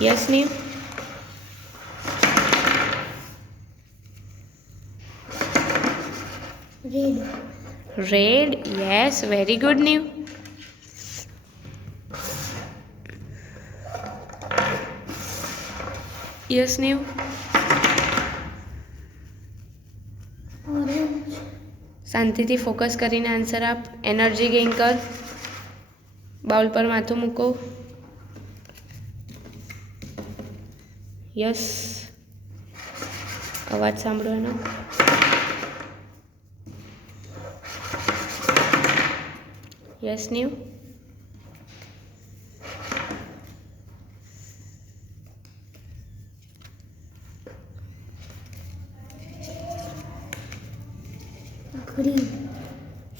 યસ Neev. Red. Yes, very good Neev. Yes Neev. શાંતિથી ફોકસ કરીને answer આપ. એનર્જી ગેઇન કર. બાઉલ પર માથું મૂકો. યસ. અવાજ સાંભળો એનો. યસ નીવ.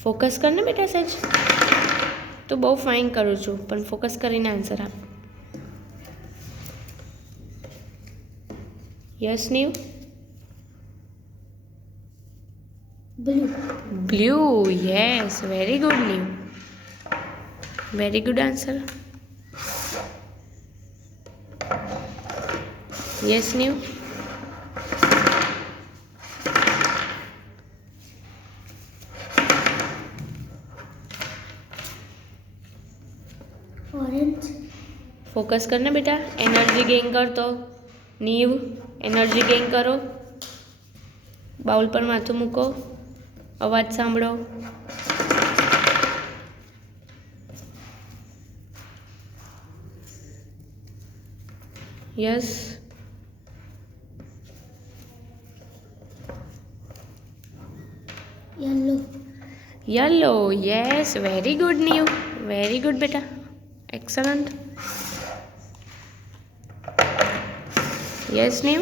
ફોકસ કર ને બેટા સચ. તો બહુ ફાઇન કરું છું પણ ફોકસ કરીને આન્સર આપ. Yes Neev. Blue. Yes, very good Neev. Very good answer. Yes Neev. Focus કરને બેટા. એનર્જી ગેઇન કરતો. નીવ, એનર્જી ગેઇન કરો. બાઉલ પર માથું મૂકો. અવાજ સાંભળો. Yes. Yellow. Yes, very good Neev. Very good બેટા. Excellent. Yes Neev.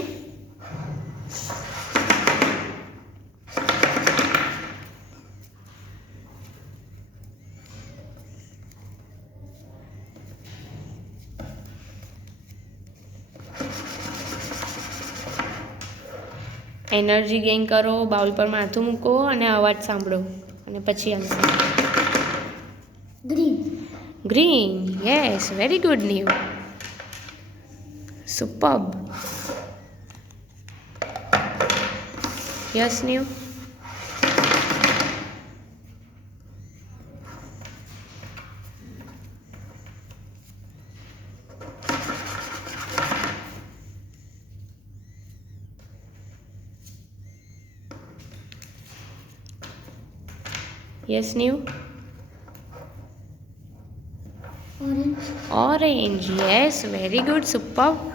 Energy gain કરો. બાઉલ પર માથું મૂકો અને અવાજ સાંભળો અને પછી answer. Green. Yes, very good Neev. Superb. Yes Neev. Yes Neev. Orange. Yes, very good. Superb.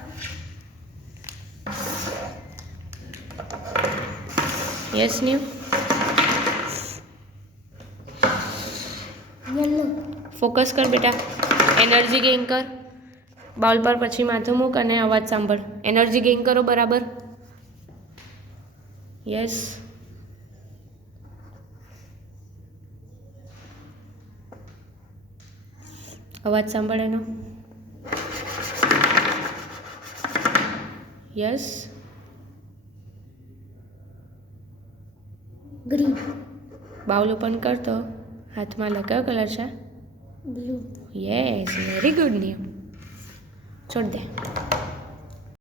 Yes Neev. ફોકસ કર બેટા. એનર્જી ગેઇન કર. બાઉલ પર પછી માથું મૂક અને અવાજ સાંભળ. એનર્જી ગેઇન કરો બરાબર. યસ. અવાજ સાંભળ એનો. યસ. ગ્રીન. બાઉલ ઓપન કરતો. હાથમાં કયો કલર છે? Blue. Yes, very good Neev. છોડ દે.